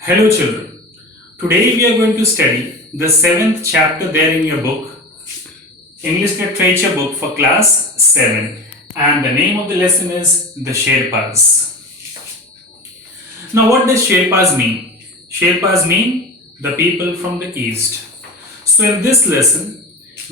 Hello children. Today we are going to study the seventh chapter there in your book, English Literature book for class 7, and the name of the lesson is the Sherpas. Now what does Sherpas mean? Sherpas mean the people from the east. So in this lesson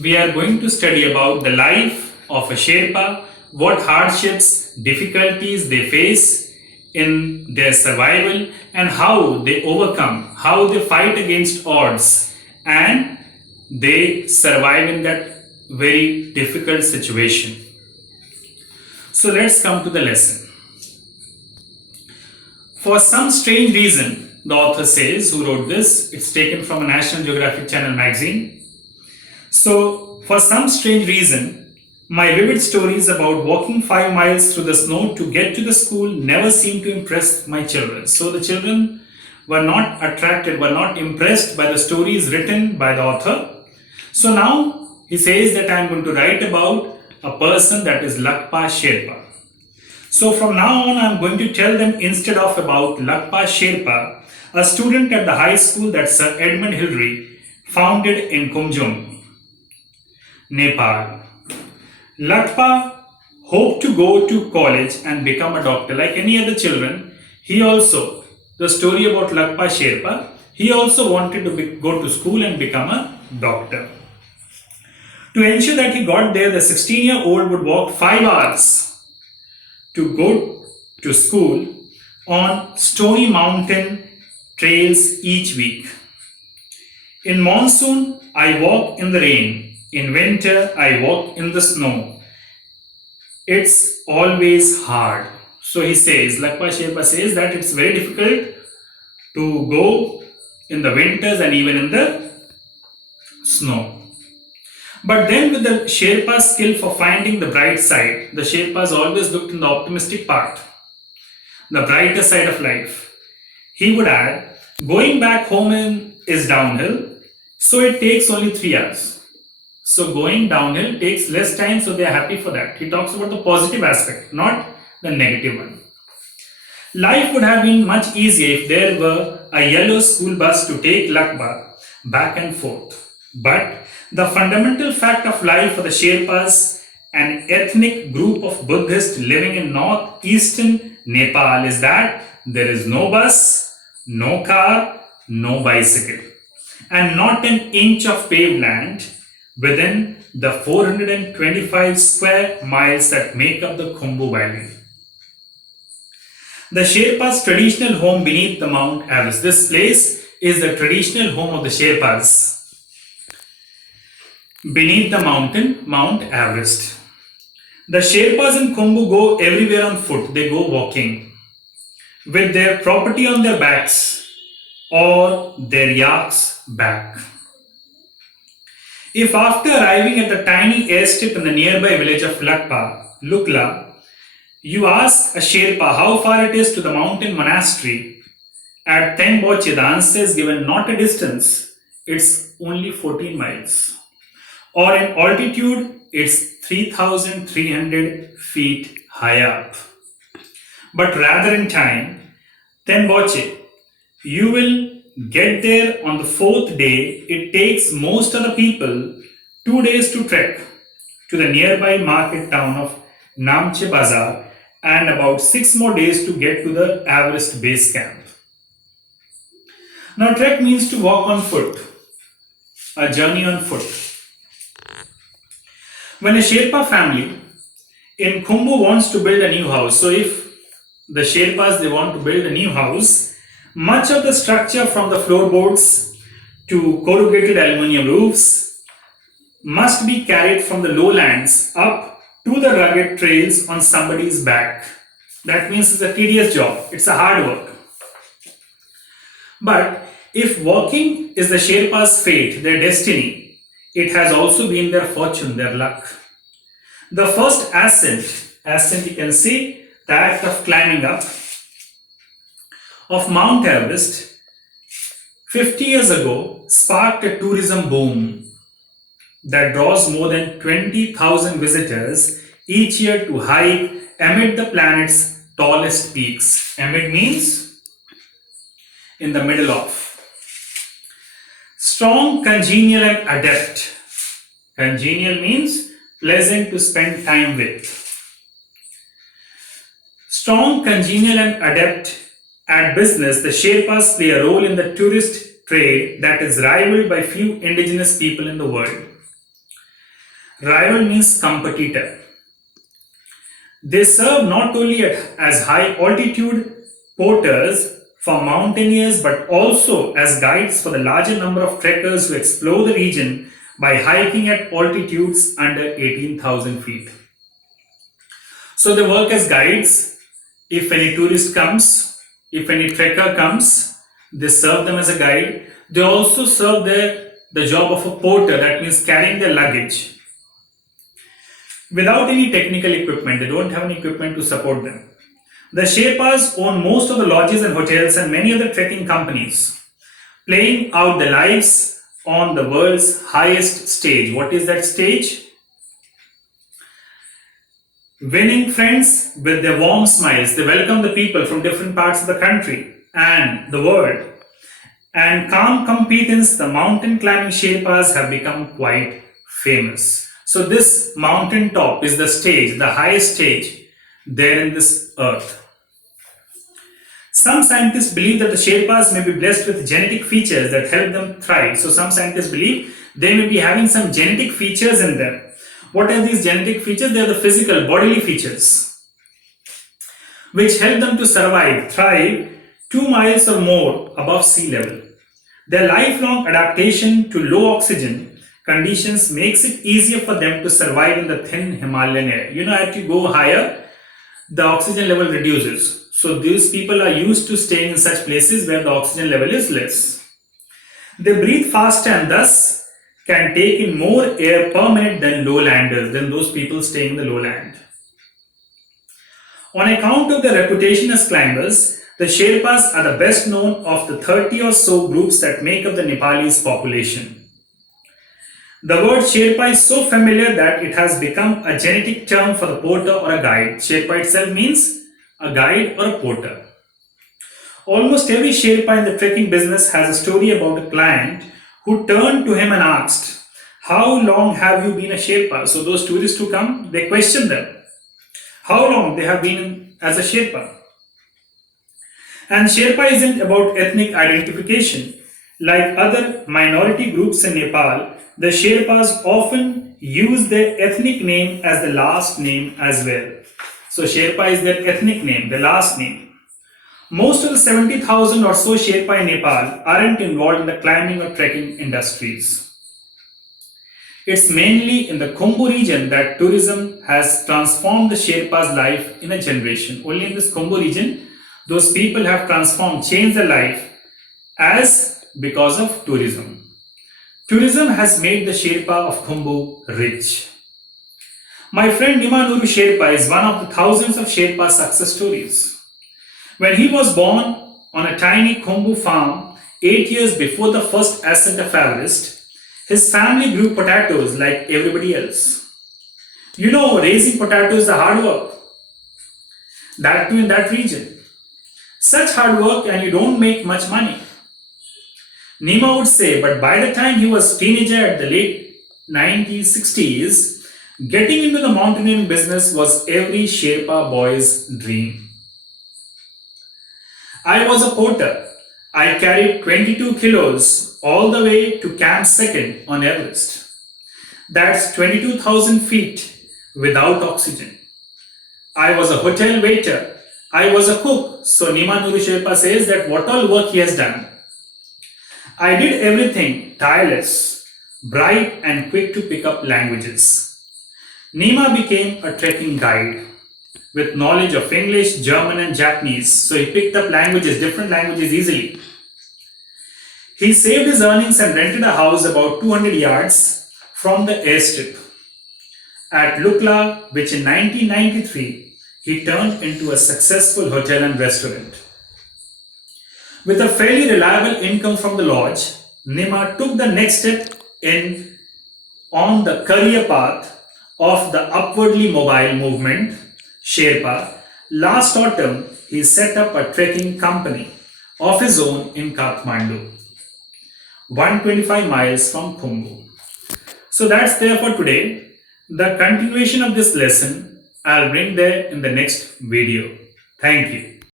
we are going to study about the life of a Sherpa, what hardships, difficulties they face in their survival, and how they overcome, how they fight against odds, and they survive in that very difficult situation. So let's come to the lesson. For some strange reason, the author says, who wrote this, it's taken from a National Geographic Channel magazine. So, for some strange reason, my vivid stories about walking 5 miles through the snow to get to the school never seemed to impress my children. So the children were not attracted, were not impressed by the stories written by the author. So now he says that I am going to write about a person that is Lakpa Sherpa. So from now on I am going to tell them instead of about Lakpa Sherpa, a student at the high school that Sir Edmund Hillary founded in Kumjung, Nepal. Lakpa hoped to go to college and become a doctor. Like any other children, he also, the story about Lakpa Sherpa, he also wanted to go to school and become a doctor. To ensure that he got there, the 16-year-old would walk 5 hours to go to school on stony mountain trails each week. In monsoon, I walk in the rain. In winter, I walk in the snow. It's always hard. So he says, Lakpa Sherpa says that it's very difficult to go in the winters and even in the snow. But then with the Sherpa's skill for finding the bright side, the Sherpas always looked in the optimistic part, the brighter side of life. He would add, going back home is downhill, so it takes only 3 hours. So going downhill takes less time, so they are happy for that. He talks about the positive aspect, not the negative one. Life would have been much easier if there were a yellow school bus to take Lakpa back and forth. But the fundamental fact of life for the Sherpas, an ethnic group of Buddhists living in northeastern Nepal, is that there is no bus, no car, no bicycle, and not an inch of paved land within the 425 square miles that make up the Khumbu Valley. The Sherpas' traditional home beneath the Mount Everest. This place is the traditional home of the Sherpas beneath the mountain, Mount Everest. The Sherpas in Khumbu go everywhere on foot. They go walking with their property on their backs or their yaks back. If after arriving at the tiny airstrip in the nearby village of Lukla, you ask a Sherpa how far it is to the mountain monastery at Tengboche, the answer is given not a distance, it's only 14 miles. Or in altitude, it's 3,300 feet high up. But rather in time, Tengboche, you will get there on the 4th day. It takes most of the people 2 days to trek to the nearby market town of Namche Bazaar and about 6 more days to get to the Everest base camp. Now trek means to walk on foot, a journey on foot. When a Sherpa family in Khumbu wants to build a new house, so if the Sherpas they want to build a new house, much of the structure from the floorboards to corrugated aluminium roofs must be carried from the lowlands up to the rugged trails on somebody's back. That means it's a tedious job, it's a hard work. But if walking is the Sherpa's fate, their destiny, it has also been their fortune, their luck. The first ascent you can see, the act of climbing up, of Mount Everest 50 years ago sparked a tourism boom that draws more than 20,000 visitors each year to hike amid the planet's tallest peaks. Amid means in the middle of. Strong, congenial and adept. Congenial means pleasant to spend time with. Strong, congenial and adept at business, the Sherpas play a role in the tourist trade that is rivaled by few indigenous people in the world. Rival means competitor. They serve not only as high altitude porters for mountaineers but also as guides for the larger number of trekkers who explore the region by hiking at altitudes under 18,000 feet. So they work as guides. If any tourist comes, if any trekker comes, they serve them as a guide. They also serve the job of a porter, that means carrying their luggage. Without any technical equipment, they don't have any equipment to support them. The Sherpas own most of the lodges and hotels and many other trekking companies, playing out their lives on the world's highest stage. What is that stage? Winning friends with their warm smiles. They welcome the people from different parts of the country and the world. And calm competence, the mountain climbing Sherpas have become quite famous. So this mountain top is the stage, the highest stage there in this earth. Some scientists believe that the Sherpas may be blessed with genetic features that help them thrive. So some scientists believe they may be having some genetic features in them. What are these genetic features? They are the physical, bodily features which help them to survive, thrive 2 miles or more above sea level. Their lifelong adaptation to low oxygen conditions makes it easier for them to survive in the thin Himalayan air. As you go higher, the oxygen level reduces. So these people are used to staying in such places where the oxygen level is less. They breathe faster and thus can take in more air per minute than lowlanders, than those people staying in the lowland. On account of their reputation as climbers, the Sherpas are the best known of the 30 or so groups that make up the Nepalese population. The word Sherpa is so familiar that it has become a genetic term for the porter or a guide. Sherpa itself means a guide or a porter. Almost every Sherpa in the trekking business has a story about a client who turned to him and asked, "How long have you been a Sherpa?" So those tourists who come, they question them, how long they have been as a Sherpa. And Sherpa isn't about ethnic identification. Like other minority groups in Nepal, the Sherpas often use their ethnic name as the last name as well. So Sherpa is their ethnic name, the last name. Most of the 70,000 or so Sherpa in Nepal aren't involved in the climbing or trekking industries. It's mainly in the Khumbu region that tourism has transformed the Sherpa's life in a generation. Only in this Khumbu region, those people have transformed, changed their life as because of tourism. Tourism has made the Sherpa of Khumbu rich. My friend Nimanuru Sherpa is one of the thousands of Sherpa success stories. When he was born on a tiny Khumbu farm 8 years before the first ascent of Everest, his family grew potatoes like everybody else. Raising potatoes is a hard work. That too in that region. Such hard work and you don't make much money. Nima would say, but by the time he was a teenager at the late 1960s, getting into the mountaineering business was every Sherpa boy's dream. I was a porter. I carried 22 kilos all the way to Camp 2nd on Everest. That's 22,000 feet without oxygen. I was a hotel waiter. I was a cook. So Nimanuru Sherpa says that what all work he has done. I did everything tireless, bright and quick to pick up languages. Nima became a trekking guide with knowledge of English, German and Japanese. So he picked up different languages easily. He saved his earnings and rented a house about 200 yards from the airstrip at Lukla, which in 1993 he turned into a successful hotel and restaurant. With a fairly reliable income from the lodge, Nima took the next step on the career path of the upwardly mobile movement, Sherpa. Last autumn, he set up a trekking company, of his own in Kathmandu, 125 miles from Khumbu. So that's there for today. The continuation of this lesson I'll bring there in the next video. Thank you.